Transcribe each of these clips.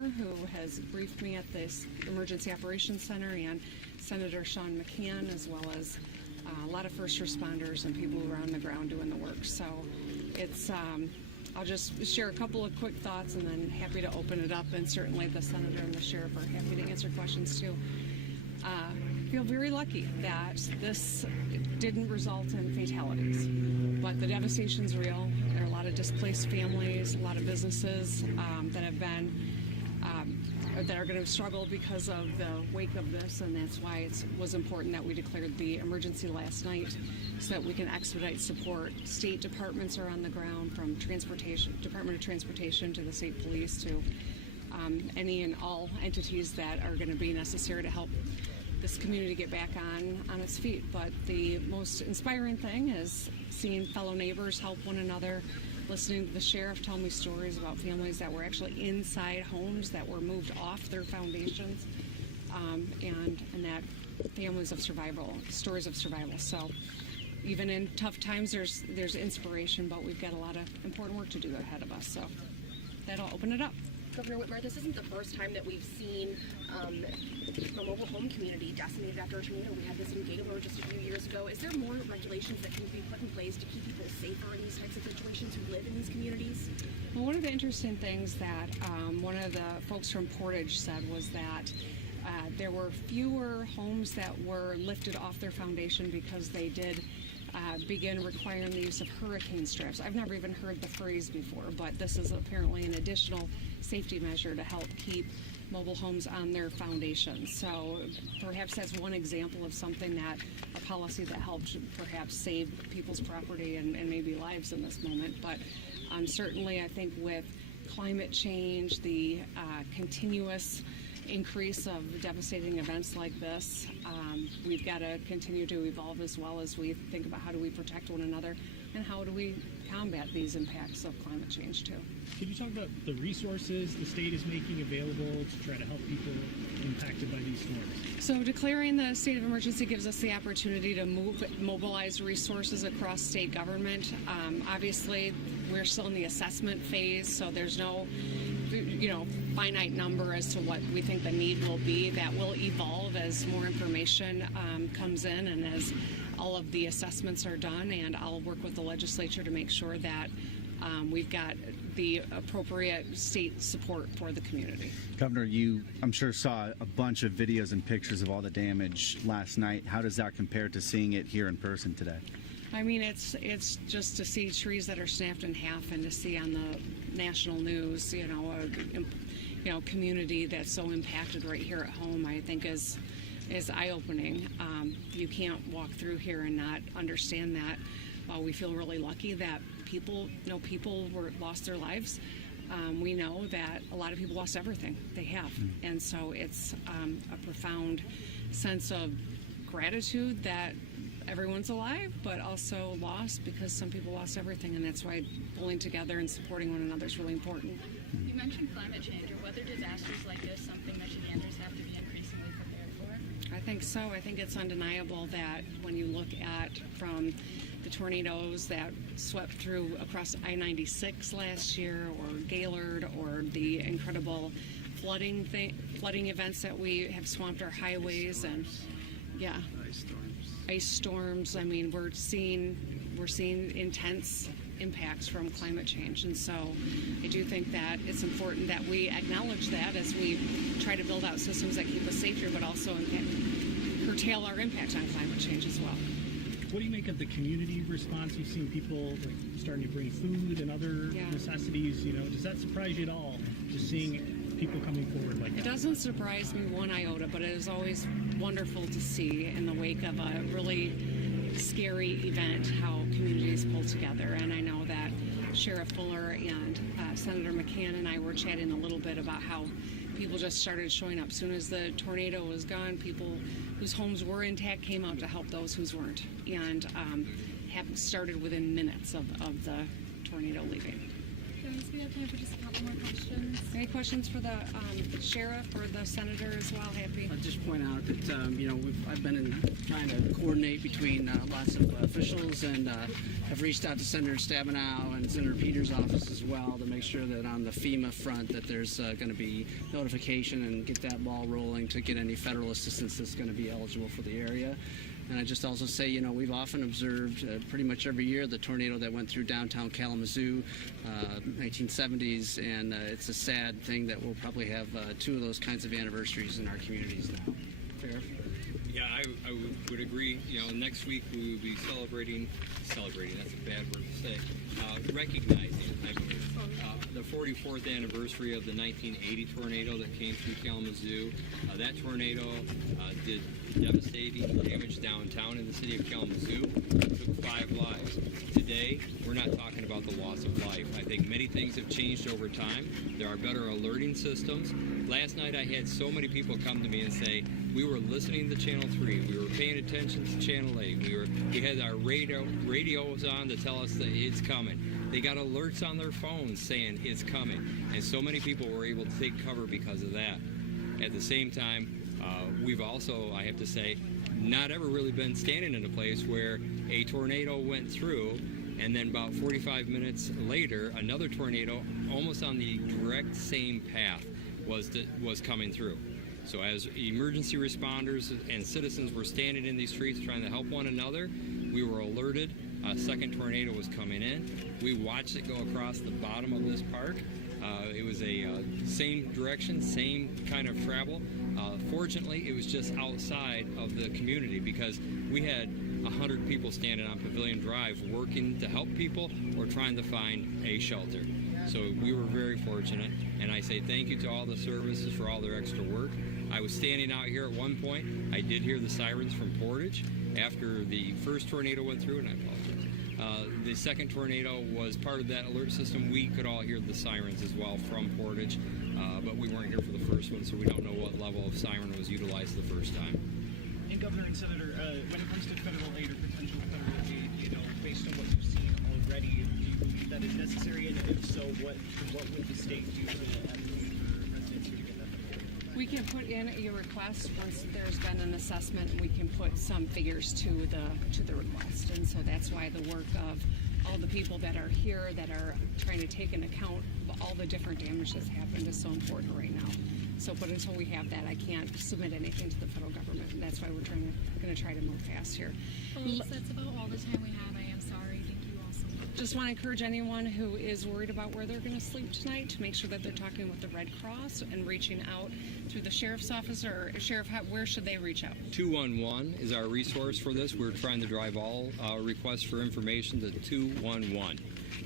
who has briefed me at this Emergency Operations Center, and Senator Sean McCann, as well as a lot of first responders and people who are on the ground doing the work. So it's, I'll just share a couple of quick thoughts and then happy to open it up, and certainly the Senator and the Sheriff are happy to answer questions too. Feel very lucky that this didn't result in fatalities, but the devastation's real. There are a lot of displaced families, a lot of businesses that have been that are going to struggle because of the wake of this, and that's why it was important that we declared the emergency last night so that we can expedite support. State departments are on the ground, from Department of Transportation to the state police to any and all entities that are going to be necessary to help this community get back on its feet. But the most inspiring thing is seeing fellow neighbors help one another, listening to the sheriff tell me stories about families that were actually inside homes that were moved off their foundations, and that families of survival, stories of survival. So even in tough times, there's inspiration, but we've got a lot of important work to do ahead of us. So that'll open it up. Governor Whitmer, this isn't the first time that we've seen a mobile home community decimated after a tornado. We had this in Gaylord just a few years ago. Is there more regulations that can be put in place to keep people safer in these types of situations who live in these communities? Well, one of the interesting things that one of the folks from Portage said was that there were fewer homes that were lifted off their foundation because they did begin requiring the use of hurricane straps. I've never even heard the phrase before, but this is apparently an additional safety measure to help keep mobile homes on their foundations. So perhaps that's one example of something a policy that helped perhaps save people's property and maybe lives in this moment. But certainly I think with climate change, the continuous increase of devastating events like this, we've got to continue to evolve as well as we think about how do we protect one another and how do we combat these impacts of climate change too. Could you talk about the resources the state is making available to try to help people impacted by these storms? So declaring the state of emergency gives us the opportunity to mobilize resources across state government. Obviously, we're still in the assessment phase, so there's no finite number as to what we think the need will be. That will evolve as more information comes in and as all of the assessments are done, and I'll work with the legislature to make sure that we've got the appropriate state support for the community. Governor, you, I'm sure, saw a bunch of videos and pictures of all the damage last night. How does that compare to seeing it here in person today? I mean, it's just to see trees that are snapped in half and to see on the national news, a community that's so impacted right here at home, I think is eye-opening. You can't walk through here and not understand that. We feel really lucky that people lost their lives. We know that a lot of people lost everything they have, and so it's a profound sense of gratitude that everyone's alive, but also lost because some people lost everything, and that's why pulling together and supporting one another is really important. You mentioned climate change. Are weather disasters like this something Michiganders have to be increasingly prepared for? I think so. I think it's undeniable that when you look at from the tornadoes that swept through across I-96 last year, or Gaylord, or the incredible flooding events that we have swamped our highways, and ice storms. I mean, we're seeing intense impacts from climate change, and so I do think that it's important that we acknowledge that as we try to build out systems that keep us safe here, but also curtail our impact on climate change as well. What do you make of the community response? You've seen people starting to bring food and other necessities. Does that surprise you at all? Just seeing people coming forward like that? It doesn't surprise me one iota, but it is always wonderful to see in the wake of a really scary event how communities pull together. And I know that Sheriff Fuller and Senator McCann and I were chatting a little bit about how people just started showing up. As soon as the tornado was gone, people whose homes were intact came out to help those whose weren't, and have started within minutes of the tornado leaving. questions. We have time for just a couple more questions. Any questions for the sheriff or the senator as well? Happy. I'll just point out that I've been trying to coordinate between lots of officials and have reached out to Senator Stabenow and Senator Peters' office as well to make sure that on the FEMA front that there's going to be notification and get that ball rolling to get any federal assistance that's going to be eligible for the area. And I just also say, we've often observed pretty much every year the tornado that went through downtown Kalamazoo, 1970s, and it's a sad thing that we'll probably have two of those kinds of anniversaries in our communities now. Fair? Yeah, I would agree. Next week we will be celebrating, that's a bad word to say, recognizing, I believe, the 44th anniversary of the 1980 tornado that came through Kalamazoo. That tornado did devastating damage downtown in the city of Kalamazoo. Took 5 lives. Today, we're not talking about the loss of life. I think many things have changed over time. There are better alerting systems. Last night I had so many people come to me and say, we were listening to Channel 3, we were paying attention to Channel 8, we had our radios on to tell us that it's coming. They got alerts on their phones saying it's coming. And so many people were able to take cover because of that. At the same time, we've also, I have to say, not ever really been standing in a place where a tornado went through and then about 45 minutes later, another tornado almost on the direct same path was coming through. So as emergency responders and citizens were standing in these streets trying to help one another, we were alerted a second tornado was coming in. We watched it go across the bottom of this park. It was a same direction, same kind of travel. Fortunately, it was just outside of the community because we had 100 people standing on Pavilion Drive working to help people or trying to find a shelter. So we were very fortunate, and I say thank you to all the services for all their extra work. I was standing out here at one point. I did hear the sirens from Portage after the first tornado went through, and I apologize. The second tornado was part of that alert system. We could all hear the sirens as well from Portage, but we weren't here for the first one, so we don't know what level of siren was utilized the first time. And Governor and Senator, when it comes to federal aid or potential federal aid, based on what you've seen already, do you believe that is necessary? And if so, what would the state do to advocate for residents who get that federal aid? We can put in a request once there's been an assessment, and we can put some figures to the request. And so that's why the work of all the people that are here that are trying to take into account all the different damage that's happened is so important right now. So, but until we have that, I can't submit anything to the federal government, and that's why we're going to try to move fast here. Folks, that's about all the time we have. I am sorry. Thank you all so much. Just want to encourage anyone who is worried about where they're going to sleep tonight to make sure that they're talking with the Red Cross and reaching out through the sheriff's office or sheriff. Where should they reach out? 211 is our resource for this. We're trying to drive all requests for information to 211.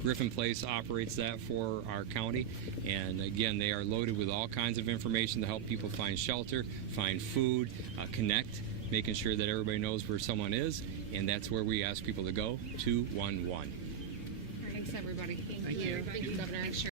Griffin Place operates that for our county, and again, they are loaded with all kinds of information to help people find shelter, find food, connect, making sure that everybody knows where someone is, and that's where we ask people to go, 211. Thanks, everybody. Thank you. Thank you, Governor.